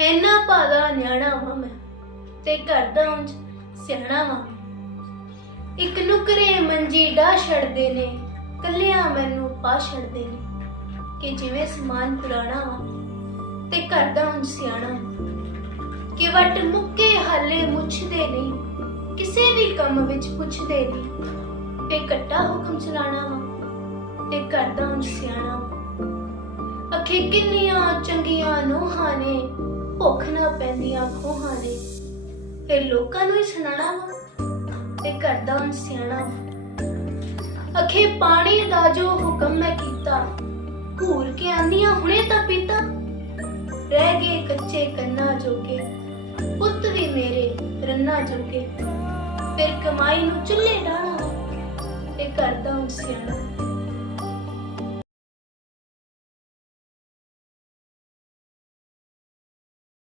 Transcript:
ਐਨਾ ਭਾਦਾ ਨਿਆਣਾ ਵਾਂ ਮੈਂ ਤੇ ਘਰ ਦਾ ਉਂਝ ਸਿਆਣਾ ਵਾਂ ਇੱਕ ਨੁਕਰੇ ਮੰਜੀ ਡਾ ਛੱਡਦੇ ਨੇ, ਕੱਲਿਆਂ ਮੈਨੂੰ ਪਾ ਛੱਡਦੇ ਨੇ ਕਿ ਜਿਵੇਂ ਸਮਾਨ ਪੁਰਾਣਾ ਵਾ ਤੇ ਘਰ ਦਾ ਉਂਝ ਸਿਆਣਾ ਕਿ ਵਟ ਮੁੱਕੇ ਹਾਲੇ ਮੁੱਛਦੇ ਨਹੀਂ ਕਿਸੇ ਵੀ ਕੰਮ ਵਿੱਚ ਪੁੱਛਦੇ ਨਹੀਂ ਤੇ ਕੱਟਾ ਹੁਕਮ ਚਲਾਣਾ ਵਾ ਤੇ ਘਰ ਦਾ ਉਂਝ ਸਿਆਣਾ ਵਾ। ਅਖੇ ਕਿੰਨੀਆਂ ਚੰਗੀਆਂ ਨੋਹਾਂ ਨੇ ਭੁੱਖ ਨਾ ਪੈਂਦੀਆਂ ਖੋਹਾਂ ਨੇ। ਫਿਰ ਲੋਕਾਂ ਨੂੰ ਹੀ ਸੁਣਾਣਾ ਵਾ ਤੇ ਘਰ ਦਾ ਸਿਆਣਾ ਅਖੇ ਪਾਣੀ ਦਾ ਜੋ ਹੁਕਮ ਮੈਂ ਕੀਤਾ, ਘੂਰ ਕੇ ਆਂਦੀਆਂ ਹੁਣੇ ਤਾਂ ਪੀਤਾ। ਰਹਿ ਗਏ ਕੱਚੇ ਕੰਨਾਂ ਜੋਗੇ, ਪੁੱਤ ਵੀ ਮੇਰੇ ਰੰਨਾ ਜੋਗੇ। ਫਿਰ ਕਮਾਈ ਨੂੰ ਚੁੱਲ੍ਹੇ ਡਾਣਾ ਵਾ ਤੇ ਘਰ ਦਾ ਸਿਆਣਾ।